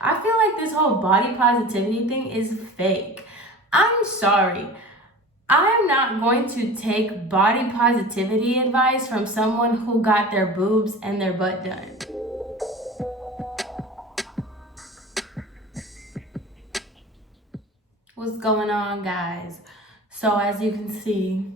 I feel like this whole body positivity thing is fake. I'm sorry. I'm not going to take body positivity advice from someone who got their boobs and their butt done. What's going on, guys? So as you can see,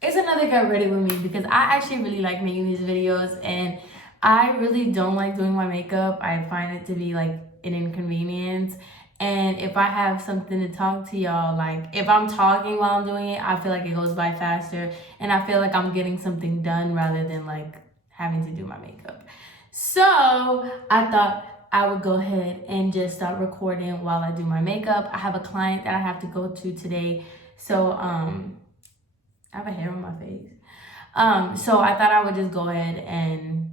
it's another get ready with me because I actually really like making these videos, and I really don't like doing my makeup. I find it to be like an inconvenience. And if I have something to talk to y'all, like if I'm talking while I'm doing it, I feel like it goes by faster and I feel like I'm getting something done rather than like having to do my makeup. So I thought I would go ahead and just start recording while I do my makeup. I have a client that I have to go to today. So I have a hair on my face. So I thought I would just go ahead and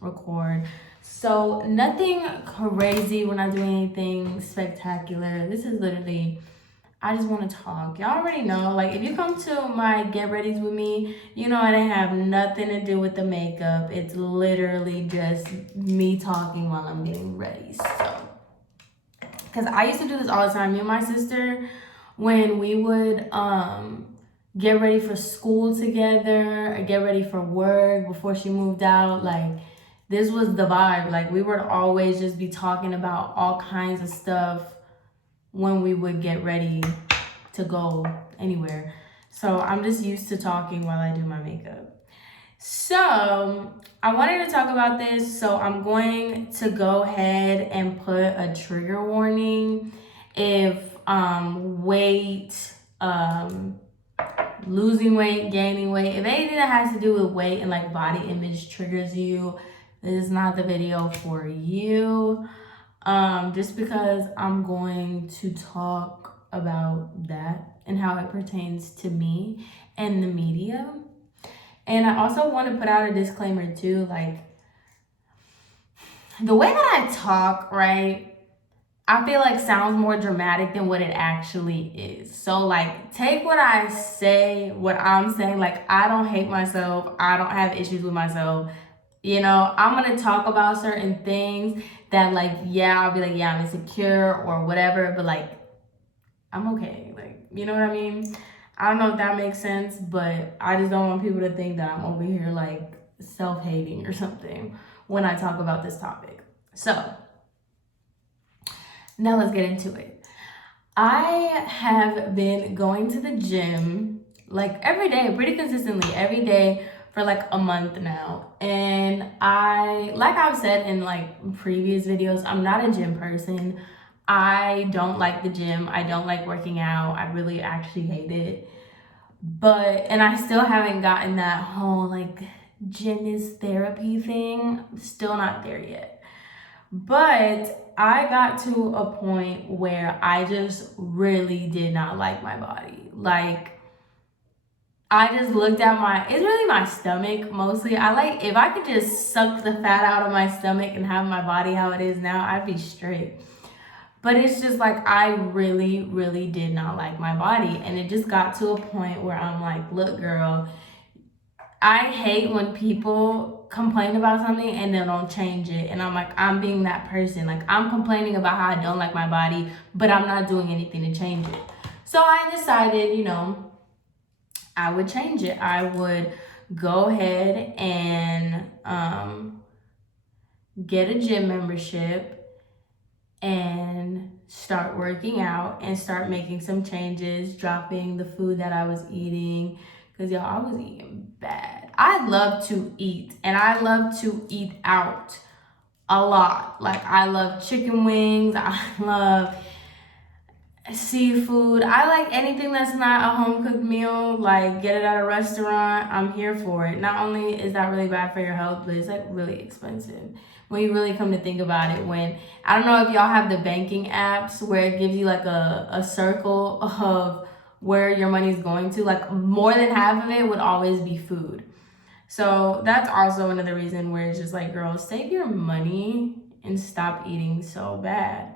record. So nothing crazy. We're not doing anything spectacular. This is literally, I just want to talk. Y'all already know, like if you come to my get readies with me, you know it ain't have nothing to do with the makeup. It's literally just me talking while I'm getting ready. So, because I used to do this all the time. Me and my sister, when we would get ready for school together or get ready for work before she moved out, like this was the vibe. Like we would always just be talking about all kinds of stuff when we would get ready to go anywhere. So I'm just used to talking while I do my makeup. So I wanted to talk about this. So I'm going to go ahead and put a trigger warning if weight, losing weight, gaining weight, if anything that has to do with weight and like body image triggers you, this is not the video for you. Just because I'm going to talk about that and how it pertains to me and the media. And I also want to put out a disclaimer too, like the way that I talk, right, I feel like sounds more dramatic than what it actually is. So like take what I say, what I'm saying, like I don't hate myself. I don't have issues with myself. You know, I'm going to talk about certain things that like, yeah, I'll be like, yeah, I'm insecure or whatever, but like, I'm okay. Like, you know what I mean? I don't know if that makes sense, but I just don't want people to think that I'm over here like self-hating or something when I talk about this topic. So now let's get into it. I have been going to the gym like every day, pretty consistently every day for like a month now. And like I've said in like previous videos, I'm not a gym person. I don't like the gym. I don't like working out. I really actually hate it. And I still haven't gotten that whole like gym is therapy thing. I'm still not there yet. But I got to a point where I just really did not like my body. Like, I just looked at it's really my stomach mostly. I like, if I could just suck the fat out of my stomach and have my body how it is now, I'd be straight. But it's just like, I really, really did not like my body. And it just got to a point where I'm like, look, girl, I hate when people complain about something and they don't change it. And I'm like, I'm being that person. Like, I'm complaining about how I don't like my body, but I'm not doing anything to change it. So I decided, you know, I would change it. I would go ahead and get a gym membership and start working out and start making some changes, dropping the food that I was eating. Because y'all, I was eating bad. I love to eat, and I love to eat out a lot. Like I love chicken wings. I love seafood. I like anything that's not a home cooked meal. Like get it at a restaurant, I'm here for it. Not only is that really bad for your health, but it's like really expensive when you really come to think about it. When I don't know if y'all have the banking apps where it gives you like a circle of where your money's going to, like more than half of it would always be food. So that's also another reason where it's just like, girl, save your money and stop eating so bad.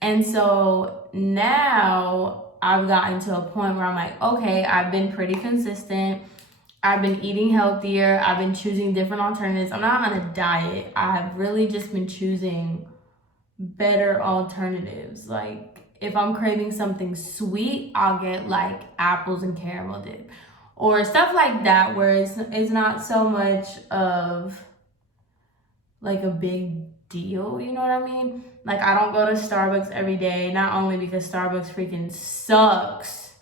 And so now I've gotten to a point where I'm like, okay, I've been pretty consistent. I've been eating healthier. I've been choosing different alternatives. I'm not on a diet. I've really just been choosing better alternatives. Like if I'm craving something sweet, I'll get like apples and caramel dip or stuff like that, where it's not so much of like a big deal, you know what I mean? Like I don't go to Starbucks every day, not only because Starbucks freaking sucks,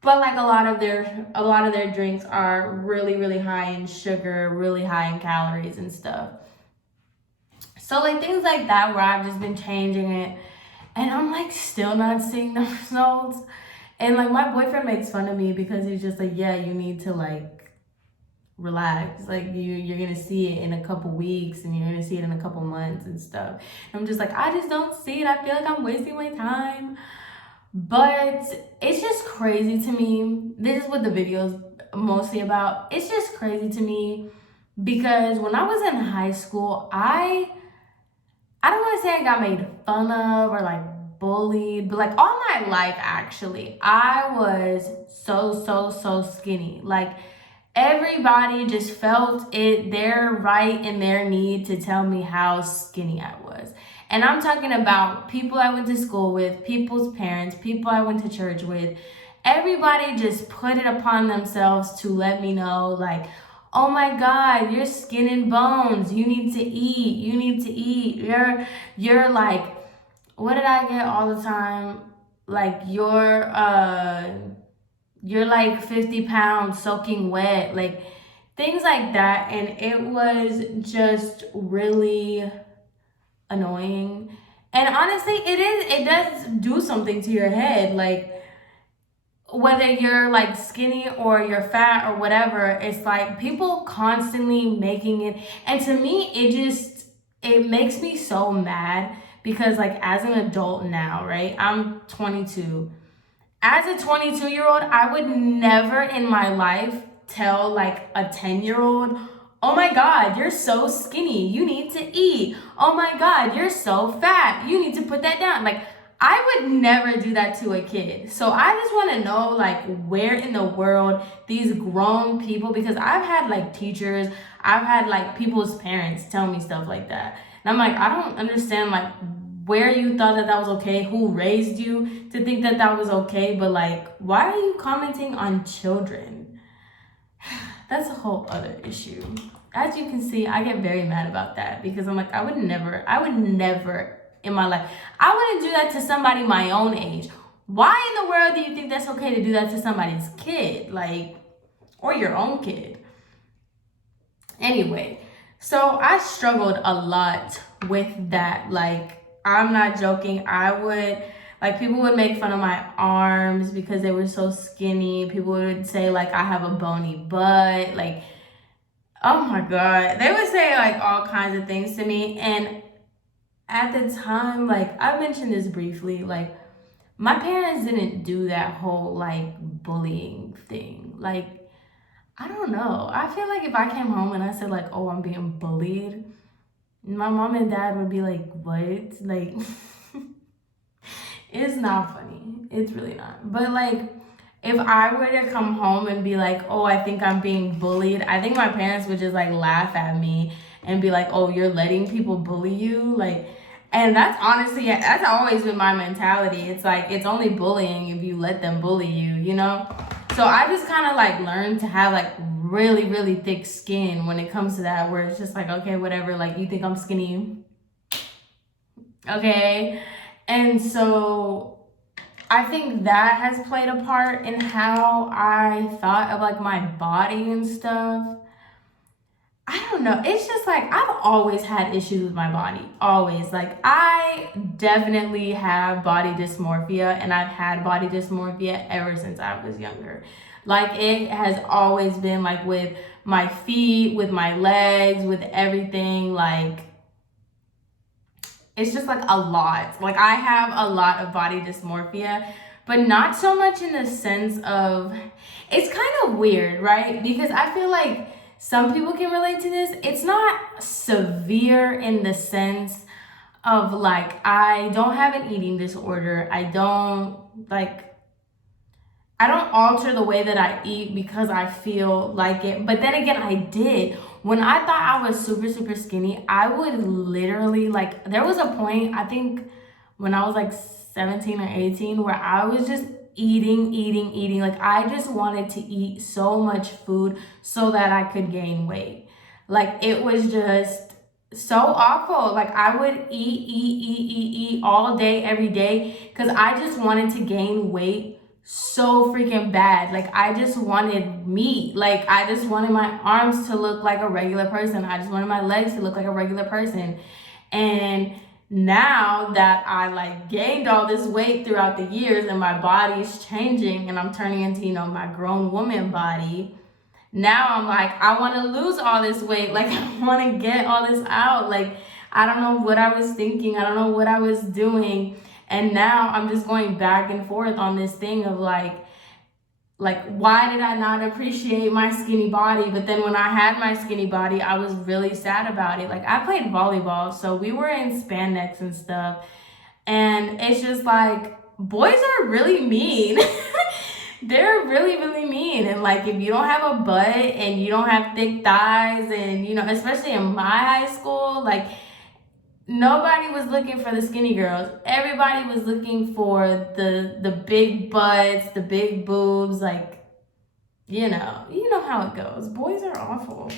but like a lot of their drinks are really, really high in sugar, really high in calories and stuff. So like things like that, where I've just been changing it and I'm like still not seeing the results. And like my boyfriend makes fun of me because he's just like, yeah, you need to like relax. Like you're gonna see it in a couple weeks and you're gonna see it in a couple months and stuff. And I'm just like, I just don't see it. I feel like I'm wasting my time. But it's just crazy to me. This is what the video is mostly about. It's just crazy to me because when I was in high school, I don't want to say I got made fun of or like bullied, but like all my life actually, I was so skinny. Like everybody just felt it their right and their need to tell me how skinny I was. And I'm talking about people I went to school with, people's parents, people I went to church with. Everybody just put it upon themselves to let me know, like, oh my God, you're skin and bones. You need to eat. You need to eat. You're like, what did I get all the time? Like you're like 50 pounds soaking wet, like things like that. And it was just really annoying. And honestly, it does do something to your head. Like whether you're like skinny or you're fat or whatever, it's like people constantly making it. And to me, it makes me so mad because like as an adult now, right? I'm 22. As a 22-year-old, I would never in my life tell like a 10-year-old, oh my God, you're so skinny. You need to eat. Oh my God, you're so fat. You need to put that down. Like I would never do that to a kid. So I just want to know like where in the world these grown people, because I've had like teachers, I've had like people's parents tell me stuff like that. And I'm like, I don't understand like where you thought that was okay, who raised you to think that was okay, but like, why are you commenting on children? That's a whole other issue. As you can see, I get very mad about that because I'm like, I would never in my life. I wouldn't do that to somebody my own age. Why in the world do you think that's okay to do that to somebody's kid? Like, or your own kid? Anyway, so I struggled a lot with that. Like, I'm not joking. People would make fun of my arms because they were so skinny. People would say, like, I have a bony butt. Like, oh my God. They would say, like, all kinds of things to me. And at the time, like, I mentioned this briefly, like, my parents didn't do that whole, like, bullying thing. Like, I don't know. I feel like if I came home and I said, like, oh, I'm being bullied, my mom and dad would be like, what? Like, it's not funny. It's really not. But, like, if I were to come home and be like, oh, I think I'm being bullied, I think my parents would just, like, laugh at me and be like, oh, you're letting people bully you? Like, and that's honestly, that's always been my mentality. It's like, it's only bullying if you let them bully you, you know? So I just kind of like learned to have like really, really thick skin when it comes to that, where it's just like, okay, whatever, like you think I'm skinny. Okay. And so I think that has played a part in how I thought of like my body and stuff. I don't know. It's just like I've always had issues with my body. Always. Like I definitely have body dysmorphia, and I've had body dysmorphia ever since I was younger. Like it has always been like with my feet, with my legs, with everything. Like it's just like a lot. Like I have a lot of body dysmorphia, but not so much in the sense of, it's kind of weird, right? Because I feel like some people can relate to this. It's not severe in the sense of like, I don't have an eating disorder. I don't alter the way that I eat because I feel like it. But then again, I did. when I thought I was super, super skinny, I would literally, like, there was a point, I think when I was like 17 or 18, where I was just eating. Like, I just wanted to eat so much food so that I could gain weight. Like, it was just so awful. Like, I would eat all day, every day, because I just wanted to gain weight so freaking bad. Like, I just wanted meat. Like, I just wanted my arms to look like a regular person. I just wanted my legs to look like a regular person. And now that I like gained all this weight throughout the years and my body's changing and I'm turning into, you know, my grown woman body, now I'm like, I want to lose all this weight. Like, I want to get all this out. Like, I don't know what I was thinking. I don't know what I was doing. And now I'm just going back and forth on this thing of like, why did I not appreciate my skinny body? But then when I had my skinny body, I was really sad about it. Like, I played volleyball, so we were in spandex and stuff. And it's just like, boys are really mean. They're really, really mean. And like, if you don't have a butt and you don't have thick thighs, and, you know, especially in my high school, like, nobody was looking for the skinny girls. Everybody was looking for the big butts, the big boobs. Like, you know how it goes. Boys are awful.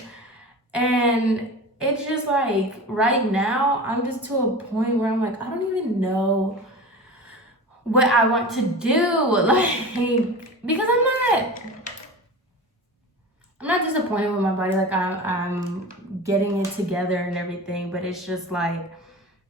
And it's just like, right now, I'm just to a point where I'm like, I don't even know what I want to do. Like, because I'm not disappointed with my body. Like, I'm getting it together and everything, but it's just like,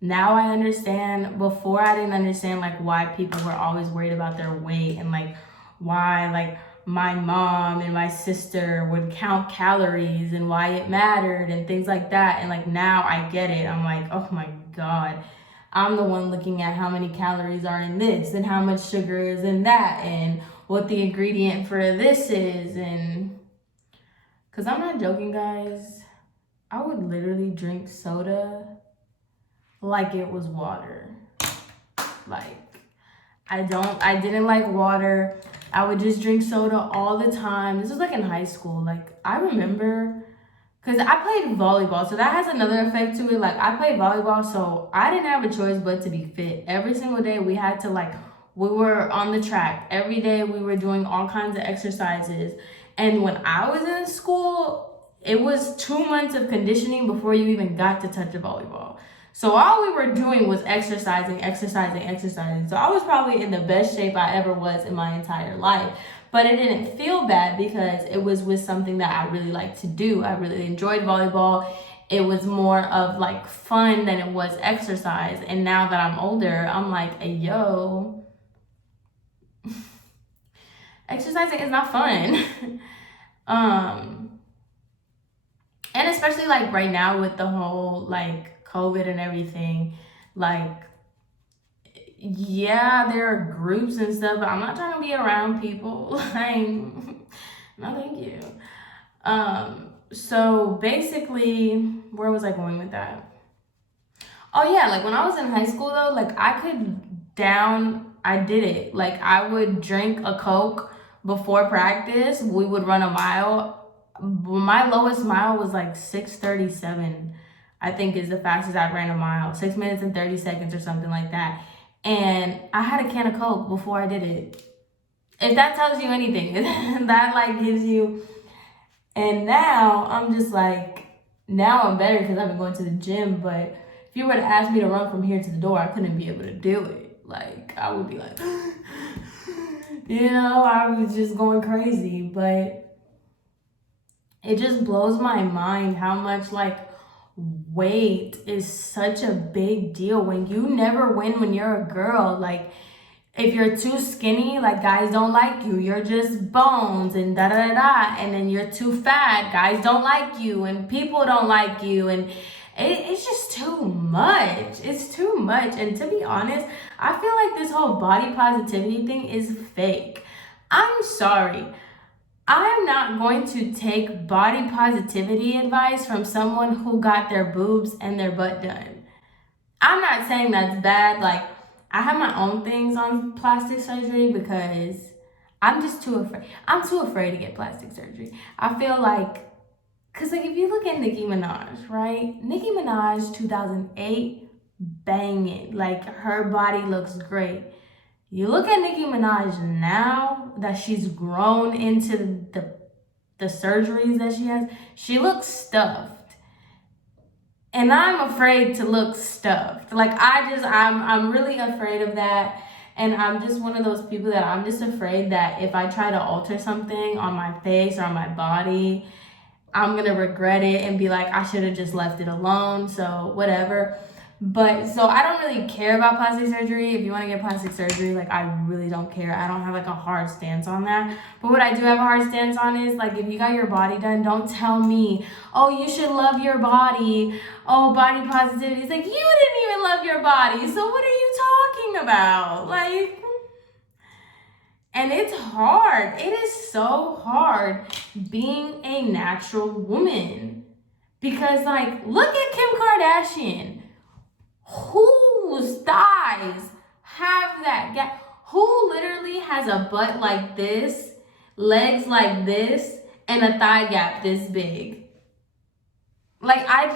now I understand. Before, I didn't understand like why people were always worried about their weight, and like why like my mom and my sister would count calories and why it mattered and things like that. And like, now I get it. I'm like, oh my God, I'm the one looking at how many calories are in this and how much sugar is in that and what the ingredient for this is. And because I'm not joking, guys, I would literally drink soda like it was water. Like, I didn't like water. I would just drink soda all the time. This was like in high school. Like, I remember, because I played volleyball, so that has another effect to it. Like, I played volleyball, so I didn't have a choice but to be fit. Every single day we had to, like, we were on the track. Every day we were doing all kinds of exercises. And when I was in school, it was 2 months of conditioning before you even got to touch a volleyball. So all we were doing was exercising. So I was probably in the best shape I ever was in my entire life. But it didn't feel bad because it was with something that I really liked to do. I really enjoyed volleyball. It was more of like fun than it was exercise. And now that I'm older, I'm like, hey, yo, exercising is not fun. And especially like right now with the whole like COVID and everything, like, yeah, there are groups and stuff, but I'm not trying to be around people. Like, no, thank you. So basically, where was I going with that? Oh yeah, like when I was in high school though, like I did it. Like, I would drink a Coke before practice. We would run a mile. My lowest mile was like 6:37. I think is the fastest I've ran a mile. 6 minutes and 30 seconds or something like that. And I had a can of Coke before I did it. If that tells you anything, that like gives you. And now I'm just like, now I'm better because I've been going to the gym. But if you were to ask me to run from here to the door, I couldn't be able to do it. Like, I would be like, you know, I was just going crazy. But it just blows my mind how much like weight is such a big deal. When you never win when you're a girl, like, if you're too skinny, like, guys don't like you. You're just bones and da-da-da-da. And then you're too fat, guys don't like you and people don't like you. And it's just too much. It's too much. And to be honest, I feel like this whole body positivity thing is fake. I'm sorry. I'm not going to take body positivity advice from someone who got their boobs and their butt done. I'm not saying that's bad. Like, I have my own things on plastic surgery because I'm just too afraid. I'm too afraid to get plastic surgery. I feel like, Cause like if you look at Nicki Minaj, right? Nicki Minaj 2008, banging. Like her body looks great. You look at Nicki Minaj now that she's grown into the surgeries that she has, she looks stuffed. And I'm afraid to look stuffed. Like I'm really afraid of that. And I'm just one of those people that I'm just afraid that if I try to alter something on my face or on my body, I'm gonna regret it and be like, I should have just left it alone, so whatever. But so I don't really care about plastic surgery. If you want to get plastic surgery, like I really don't care. I don't have like a hard stance on that. But what I do have a hard stance on is like if you got your body done, don't tell me, oh, you should love your body. Oh, body positivity. It's like you didn't even love your body. So what are you talking about? Like, and it's hard. It is so hard being a natural woman. Because like, look at Kim Kardashian. Whose thighs have that gap? Who literally has a butt like this, legs like this, and a thigh gap this big? Like, I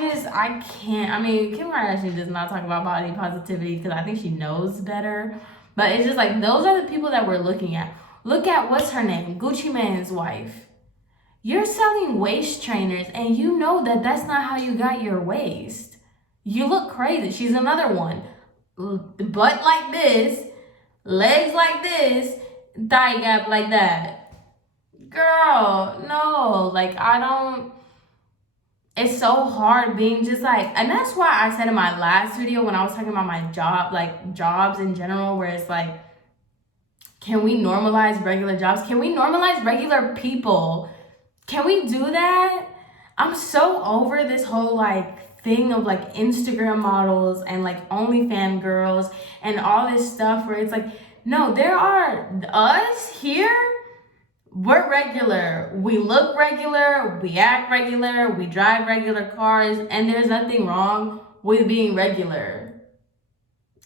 can't. I mean, Kim Kardashian does not talk about body positivity because I think she knows better. But it's just like, those are the people that we're looking at. Look at, what's her name? Gucci Mane's wife. You're selling waist trainers, and you know that that's not how you got your waist. You look crazy. She's another one. Butt like this, legs like this, thigh gap like that. Girl, no. Like, it's so hard being just like, and that's why I said in my last video when I was talking about my job, like jobs in general, where it's like, can we normalize regular jobs? Can we normalize regular people? Can we do that? I'm so over this whole like thing of like Instagram models and like OnlyFans girls and all this stuff where it's like, no, there are us here. We're regular. We look regular. We act regular. We drive regular cars. And there's nothing wrong with being regular.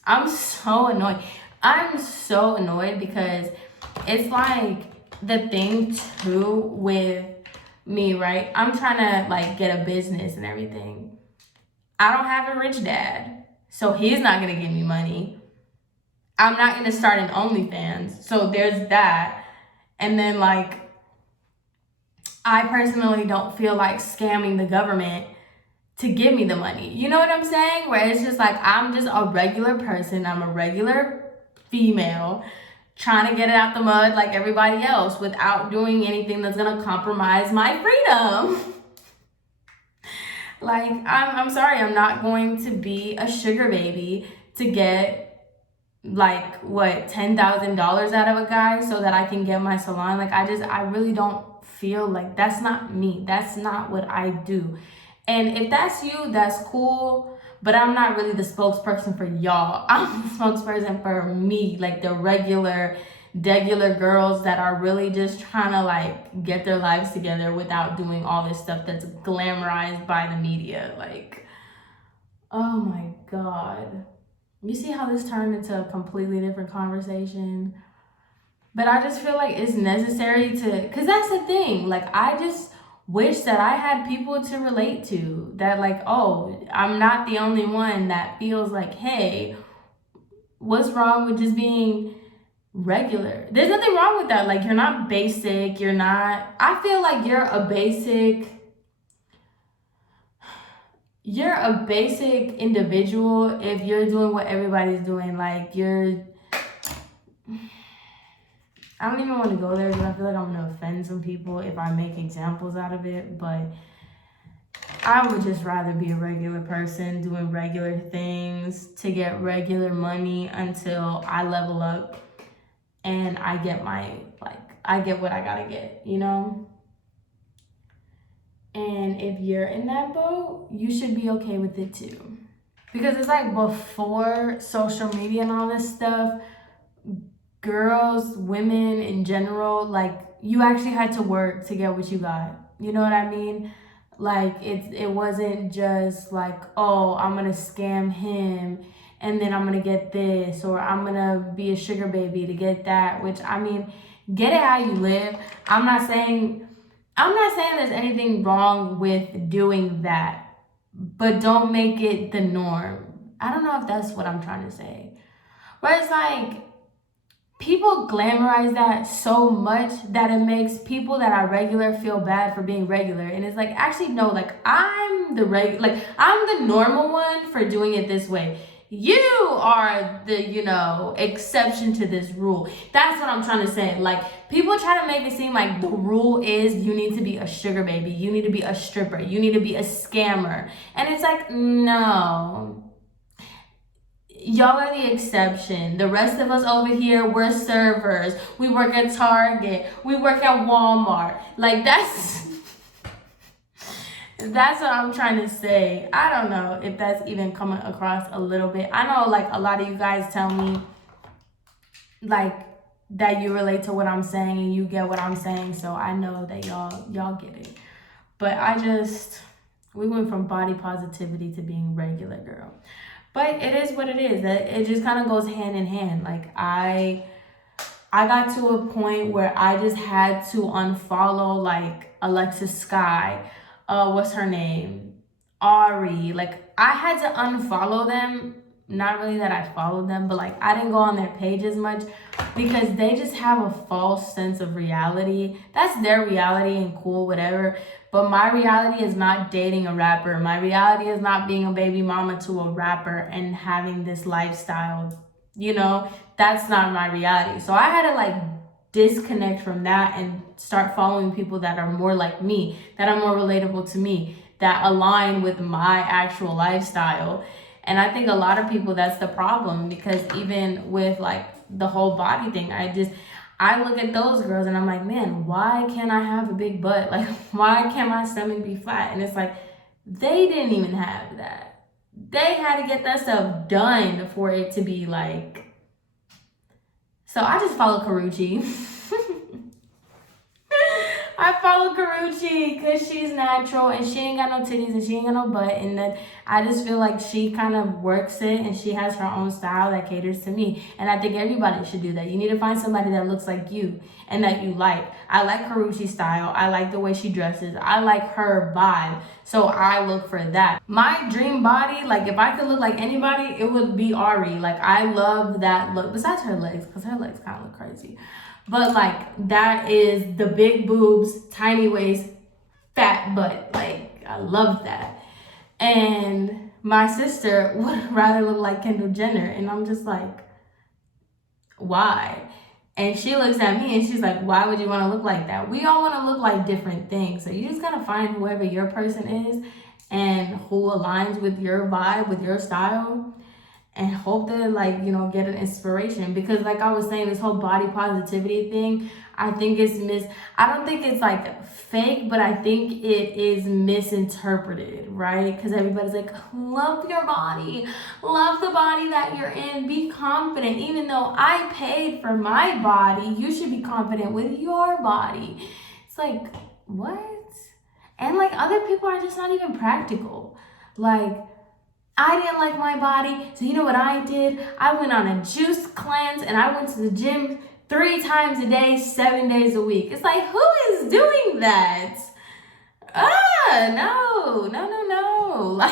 I'm so annoyed. I'm so annoyed because it's like the thing too with me, right? I'm trying to like get a business and everything. I don't have a rich dad, so he's not gonna give me money. I'm not gonna start an OnlyFans, so there's that. And then like, I personally don't feel like scamming the government to give me the money. You know what I'm saying? Where it's just like, I'm just a regular person. I'm a regular female trying to get it out the mud like everybody else without doing anything that's gonna compromise my freedom. Like, I'm sorry, I'm not going to be a sugar baby to get like what, $10,000 out of a guy so that I can get my salon. Like, I really don't feel like, that's not me. That's not what I do. And if that's you, that's cool. But I'm not really the spokesperson for y'all. I'm the spokesperson for me, like the regular girls that are really just trying to like get their lives together without doing all this stuff that's glamorized by the media. Like, oh my God. You see how this turned into a completely different conversation? But I just feel like it's necessary to, because that's the thing. Like, I just wish that I had people to relate to. That like, oh, I'm not the only one that feels like, hey, what's wrong with just being regular? There's nothing wrong with that. Like, you're not basic. You're not, I feel like you're a basic individual if you're doing what everybody's doing. Like, I don't even want to go there because I feel like I'm going to offend some people if I make examples out of it. But I would just rather be a regular person doing regular things to get regular money until I level up and I get I get what I got to get, you know? And if you're in that boat, you should be okay with it too. Because it's like before social media and all this stuff, girls, women in general, like, you actually had to work to get what you got. You know what I mean? Like, it wasn't just like, oh, I'm gonna scam him and then I'm gonna get this, or I'm gonna be a sugar baby to get that, which, I mean, get it how you live. I'm not saying I'm not saying there's anything wrong with doing that, but don't make it the norm. I don't know if that's what I'm trying to say. But it's like, people glamorize that so much that it makes people that are regular feel bad for being regular. And it's like, actually, no, like, I'm the normal one for doing it this way. You are the, exception to this rule. That's what I'm trying to say. Like, people try to make it seem like the rule is you need to be a sugar baby, you need to be a stripper, you need to be a scammer. And it's like, no. Y'all are the exception. The rest of us over here, we're servers. We work at Target. We work at Walmart. Like, that's what I'm trying to say. I don't know if that's even coming across a little bit. I know, like, a lot of you guys tell me, like, that you relate to what I'm saying and you get what I'm saying. So I know that y'all get it. But we went from body positivity to being regular, girl. But it is what it is. It just kind of goes hand in hand. Like, I got to a point where I just had to unfollow, like, Alexis Sky, what's her name? Ari. Like, I had to unfollow them. Not really that I followed them, but, like, I didn't go on their page as much because they just have a false sense of reality. That's their reality and cool, whatever. But my reality is not dating a rapper. My reality is not being a baby mama to a rapper and having this lifestyle. That's not my reality. So I had to, like, disconnect from that and start following people that are more like me, that are more relatable to me, that align with my actual lifestyle. And I think a lot of people, that's the problem, because even with, like, the whole body thing, I look at those girls and I'm like, man, why can't I have a big butt? Like, why can't my stomach be flat? And it's like, they didn't even have that. They had to get that stuff done for it to be like. So I just follow Karrueche. I follow Karrueche because she's natural and she ain't got no titties and she ain't got no butt. And then I just feel like she kind of works it and she has her own style that caters to me. And I think everybody should do that. You need to find somebody that looks like you and that you like. I like Karrueche's style. I like the way she dresses. I like her vibe. So I look for that. My dream body, like, if I could look like anybody, it would be Ari. Like, I love that look. Besides her legs, because her legs kind of look crazy. But, like, that is the big boobs, tiny waist, fat butt. Like, I love that. And my sister would rather look like Kendall Jenner. And I'm just like, why? And she looks at me and she's like, why would you want to look like that? We all want to look like different things. So you just got to find whoever your person is and who aligns with your vibe, with your style. And hope to, like, get an inspiration. Because, like I was saying, this whole body positivity thing, I think I don't think it's, like, fake, but I think it is misinterpreted, right? Because everybody's like, love your body. Love the body that you're in. Be confident. Even though I paid for my body, you should be confident with your body. It's like, what? And, like, other people are just not even practical. Like, I didn't like my body, so you know what I did? I went on a juice cleanse and I went to the gym 3 times a day, 7 days a week. It's like, who is doing that? No. Like,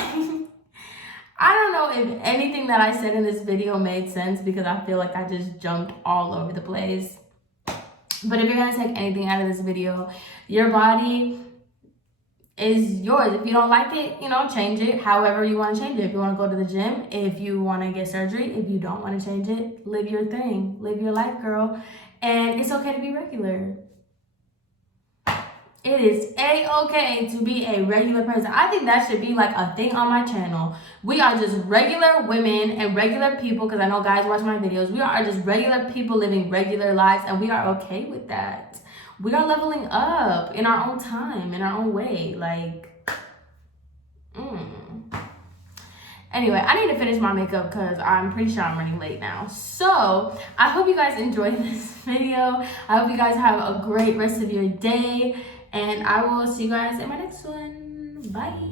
I don't know if anything that I said in this video made sense because I feel like I just jumped all over the place. But if you're gonna take anything out of this video, your body is yours. If you don't like it, change it however you want to change it. If you want to go to the gym, if you want to get surgery, if you don't want to change it, live your thing, live your life, girl. And it's okay to be regular. It is a-okay to be a regular person. I think that should be like a thing on my channel. We are just regular women and regular people, because I know guys watch my videos. We are just regular people living regular lives, and we are okay with that. We are leveling up in our own time, in our own way. Like, Anyway, I need to finish my makeup because I'm pretty sure I'm running late now. So, I hope you guys enjoyed this video. I hope you guys have a great rest of your day. And I will see you guys in my next one. Bye.